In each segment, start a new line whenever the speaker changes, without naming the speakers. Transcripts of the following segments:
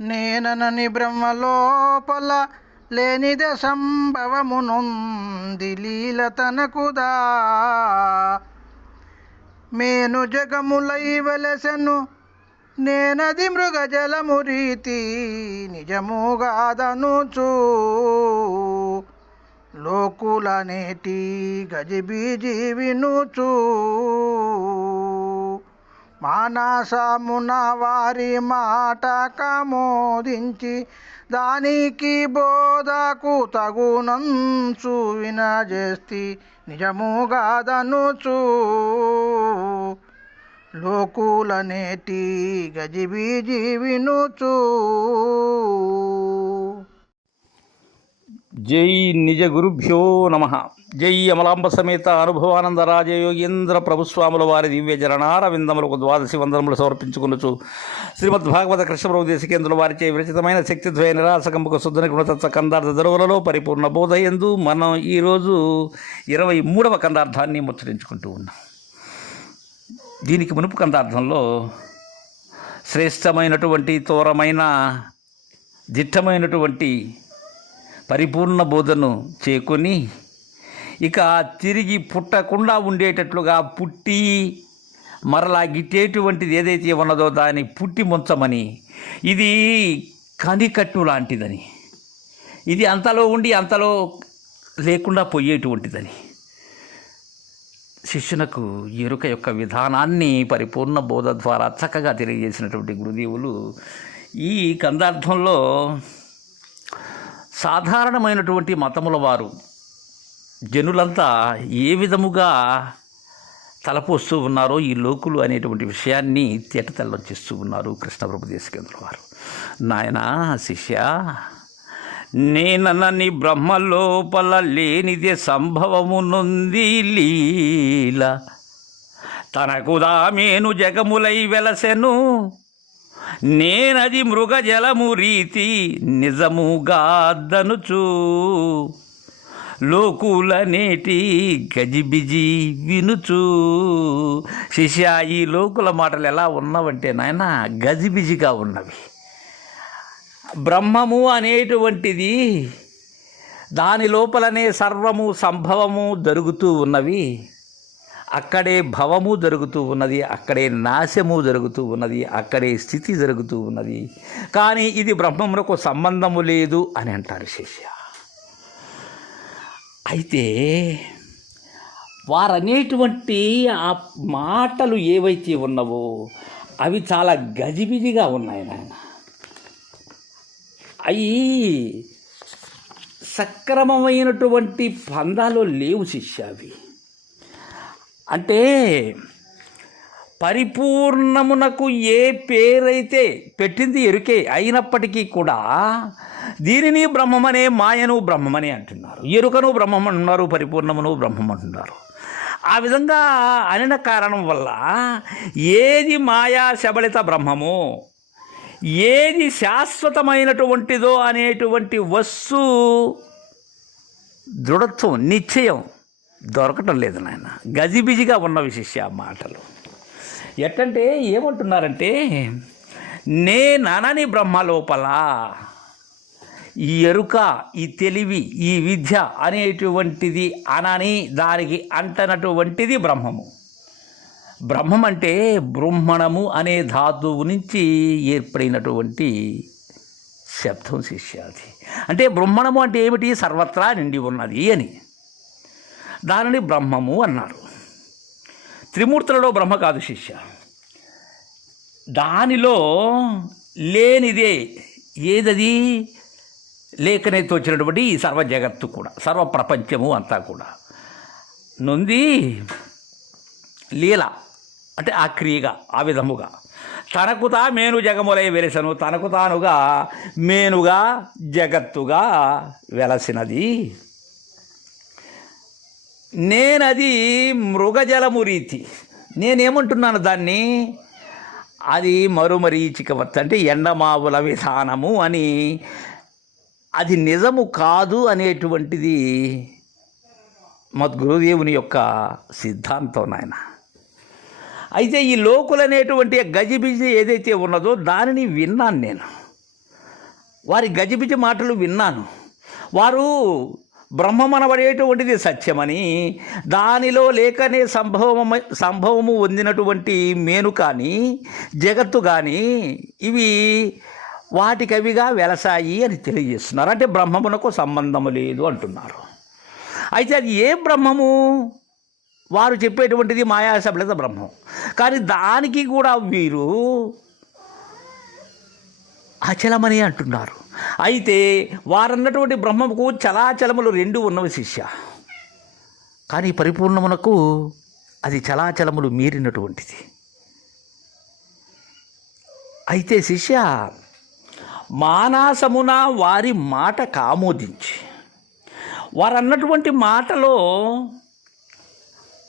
నేననని బ్రహ్మలోపల లేనిద సంభవమునుంది లీల తనకుదా మేను జగములై వెలసెను నేనది మృగజలము రీతి నిజముగాదనుచు. లోకులనేటి గజిబీజి వినుచూ. మానసమున వారి మాట కమోదించి దానికి బోధకు తగునంచు వినజేస్తి నిజముగాదనుచు. లోకులనేటి గజిబీజి వినుచు.
జై నిజ గురుభ్యో నమ. జై అమలాంబ సమేత అనుభవానంద రాజయోగేంద్ర ప్రభుస్వాముల వారి దివ్య జరణారవిందములకు ద్వాదశి వందనములు సమర్పించుకునుచు. శ్రీమద్ భాగవత కృష్ణప్రభు దేశికేంద్రుల వారిచే విరచితమైన శక్తిద్వయ నిరాసకంబకు శుద్ధ గుణతత్వ కందార్థ దరువులలో పరిపూర్ణ బోధయందు మనం ఈరోజు ఇరవై మూడవ కందార్థాన్ని ముచ్చరించుకుంటూ ఉన్నాం. దీనికి మునుపు కందార్థంలో శ్రేష్టమైనటువంటి తోరమైన దిట్టమైనటువంటి పరిపూర్ణ బోధను చేకొని ఇక తిరిగి పుట్టకుండా ఉండేటట్లుగా పుట్టి మరలా గిట్టేటువంటిది ఏదైతే ఉన్నదో దాన్ని పుట్టి ముంచమని. ఇది కనికట్టు లాంటిదని. ఇది అంతలో ఉండి అంతలో లేకుండా పోయేటువంటిదని. శిష్యునకు ఎరుక యొక్క విధానాన్ని పరిపూర్ణ బోధ ద్వారా చక్కగా తెలియజేసినటువంటి గురుదేవులు ఈ కందార్థంలో సాధారణమైనటువంటి మతముల వారు జనులంతా ఏ విధముగా తలపోస్తూ ఉన్నారో ఈ లోకులు అనేటువంటి విషయాన్ని తేటతెల్లం చేస్తూ ఉన్నారు కృష్ణప్రభు దేశకేంద్ర వారు. నాయనా శిష్య నేననని బ్రహ్మలోపల లేనిదే సంభవము నుంది లీల. తనకు దామేను జగములై వెలసెను. నేనది మృగజలము రీతి నిజముగాదనుచు లోకులనేటి గజిబిజి వినుచు. శిష్య ఈ లోకుల మాటలు ఎలా ఉన్నవంటే నాయన గజిబిజిగా ఉన్నవి. బ్రహ్మము అనేటువంటిది దాని లోపలనే సర్వము సంభవము జరుగుతూ ఉన్నవి. అక్కడే భవము జరుగుతూ ఉన్నది అక్కడే నాశము జరుగుతూ ఉన్నది అక్కడే స్థితి జరుగుతూ ఉన్నది. కానీ ఇది బ్రహ్మమునకు సంబంధము లేదు అని అంటారు శిష్య. అయితే వారనేటువంటి ఆ మాటలు ఏవైతే ఉన్నవో అవి చాలా గజిబిజిగా ఉన్నాయి నాయన. అవి సక్రమమైనటువంటి పందాలు లేవు శిష్య అవి. అంటే పరిపూర్ణమునకు ఏ పేరైతే పెట్టింది ఎరుకే అయినప్పటికీ కూడా దీనిని బ్రహ్మమనే మాయను బ్రహ్మమనే అంటున్నారు. ఎరుకను బ్రహ్మం అంటున్నారు పరిపూర్ణమును బ్రహ్మం అంటున్నారు ఆ విధంగా అనిన కారణం వల్ల ఏది మాయా శబలిత బ్రహ్మము ఏది శాశ్వతమైనటువంటిదో అనేటువంటి వస్తు దృఢత్వం నిశ్చయం దొరకటం లేదు నాయన. గజిబిజిగా ఉన్న విశిష్య మాటలు. ఎట్టంటే ఏమంటున్నారంటే నేననని బ్రహ్మ లోపల ఈ ఎరుక ఈ తెలివి ఈ విద్య అనేటువంటిది అనని దానికి అంటనటువంటిది బ్రహ్మము. బ్రహ్మం అంటే బ్రహ్మణము అనే ధాతువు నుంచి ఏర్పడినటువంటి శబ్దం శిష్యాది. అంటే బ్రహ్మణము అంటే ఏమిటి? సర్వత్రా నిండి ఉన్నది అని. దానిని బ్రహ్మము అన్నారు. త్రిమూర్తులలో బ్రహ్మ కాదు శిష్య. దానిలో లేనిదే ఏదది? లేఖనే తోచినటువంటి ఈ సర్వ జగత్తు కూడా సర్వ ప్రపంచము అంతా కూడా. నుంది లీల అంటే ఆ క్రియగా ఆ విధముగా. తనకు తా మేను జగములై వెలసను తనకు తానుగా మేనుగా జగత్తుగా వెలసినది. నేనది మృగజలము రీతి. నేనేమంటున్నాను దాన్ని? అది మరుమరీచికవత్ అంటే ఎండమావుల విధానము అని. అది నిజము కాదు అనేటువంటిది మద్గురుదేవుని యొక్క సిద్ధాంతం నాయన. అయితే ఈ లోకులు అనేటువంటి గజిబిజి ఏదైతే ఉన్నదో దానిని విన్నాను నేను. వారి గజిబిజి మాటలు విన్నాను. వారు బ్రహ్మమనబడేటువంటిది సత్యమని దానిలో లేకనే సంభవమ సంభవము పొందినటువంటి మేను కానీ జగత్తు కానీ ఇవి వాటికవిగా వెలసాయి అని తెలియజేస్తున్నారు. అంటే బ్రహ్మమునకు సంబంధము లేదు అంటున్నారు. అయితే అది ఏ బ్రహ్మము? వారు చెప్పేటువంటిది మాయాశబలిత బ్రహ్మం. కానీ దానికి కూడా వీరు అచలమని అంటున్నారు. అయితే వారన్నటువంటి బ్రహ్మకు చలాచలములు రెండు ఉన్నవి శిష్య. కానీ పరిపూర్ణమునకు అది చలాచలములు మీరినటువంటిది. అయితే శిష్య మానాసమున వారి మాట కామోదించి వారన్నటువంటి మాటలో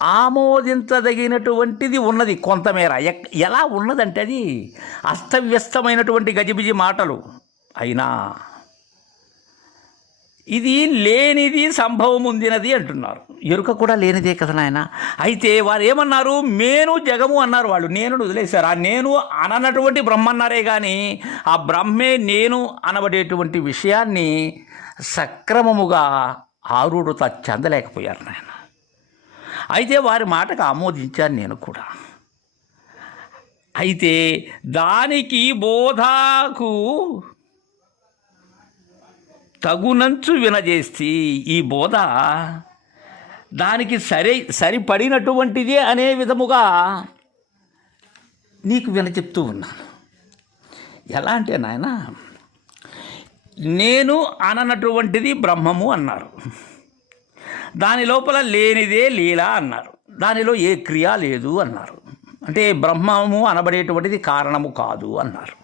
ఆమోదించదగినటువంటిది ఉన్నది కొంతమేర. ఎలా ఉన్నదంటే అది అస్తవ్యస్తమైనటువంటి గజిబిజి మాటలు. అయినా ఇది లేనిది సంభవం ఉందినది అంటున్నారు. ఎరుక కూడా లేనిదే కదా నాయన? అయితే వారు ఏమన్నారు? మేను జగము అన్నారు వాళ్ళు. నేను వదిలేశారు? ఆ నేను అననటువంటి బ్రహ్మ అన్నారే కానీ ఆ బ్రహ్మే నేను అనబడేటువంటి విషయాన్ని సక్రమముగా ఆరుడుత చెందలేకపోయారు నాయన. అయితే వారి మాటకు ఆమోదించాను నేను కూడా. అయితే దానికి బోధాకు తగునంచు వినజేసి ఈ బోధ. దానికి సరి సరిపడినటువంటిది అనే విధముగా నీకు వినచెప్తూ ఉన్నాను. ఎలా అంటే నాయన నేను అననటువంటిది బ్రహ్మము అన్నారు. దాని లోపల లేనిదే లీల అన్నారు. దానిలో ఏ క్రియ లేదు అన్నారు. అంటే బ్రహ్మము అనబడేటువంటిది కారణము కాదు అన్నారు.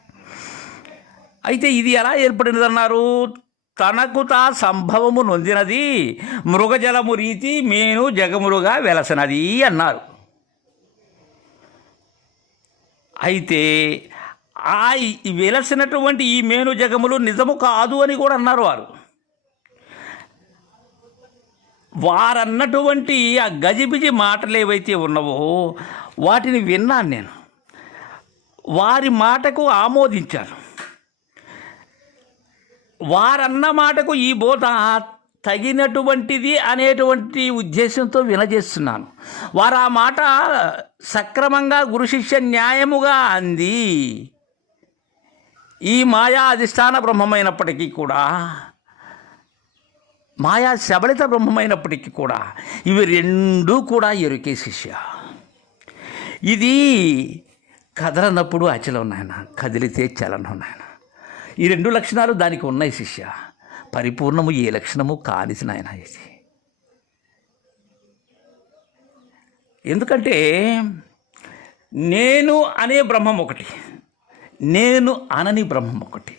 అయితే ఇది ఎలా ఏర్పడినదన్నారు? తనకు తా సంభవము నొందినది మృగజలము రీతి మేను జగములుగా వెలసినది అన్నారు. అయితే ఆ ఈ వెలసినటువంటి ఈ మేను జగములు నిజము కాదు అని కూడా అన్నారు వారు. వారన్నటువంటి ఆ గజిబిజి మాటలు ఏవైతే ఉన్నవో వాటిని విన్నాను నేను. వారి మాటకు ఆమోదించాను. వారన్న మాటకు ఈ బోధ తగినటువంటిది అనేటువంటి ఉద్దేశంతో వినజేస్తున్నాను. వారు ఆ మాట సక్రమంగా గురు శిష్య న్యాయముగా అంది. ఈ మాయా అధిష్టాన బ్రహ్మమైనప్పటికీ కూడా మాయా శబలిత బ్రహ్మమైనప్పటికీ కూడా ఇవి రెండూ కూడా ఎరుకే శిష్య. ఇది కదలనప్పుడు అచలం నాయన కదిలితే చలనం నాయన ఈ రెండు లక్షణాలు దానికి ఉన్నాయి శిష్య. పరిపూర్ణము ఏ లక్షణము కానిసి నాయన ఇది. ఎందుకంటే నేను అనే బ్రహ్మం ఒకటి నేను అనని బ్రహ్మం ఒకటి.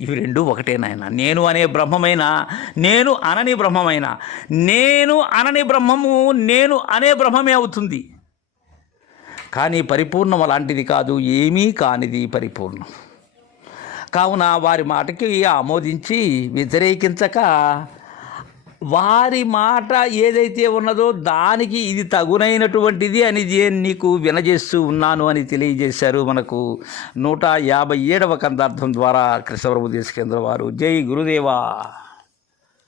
ఇవి రెండు ఒకటే నాయన. నేను అనే బ్రహ్మమైన నేను అనని బ్రహ్మమైన నేను అనని బ్రహ్మము నేను అనే బ్రహ్మమే అవుతుంది. కానీ పరిపూర్ణం అలాంటిది కాదు ఏమీ కానిది పరిపూర్ణం. కావున వారి మాటకి ఆమోదించి వ్యతిరేకించక వారి మాట ఏదైతే ఉన్నదో దానికి ఇది తగునైనటువంటిది అని జే- నీకు వినజేస్తూ ఉన్నాను అని తెలియజేశారు మనకు నూట యాభై ఏడవ కందార్థం ద్వారా కృష్ణప్రభు దేశకేంద్ర వారు జై గురుదేవా.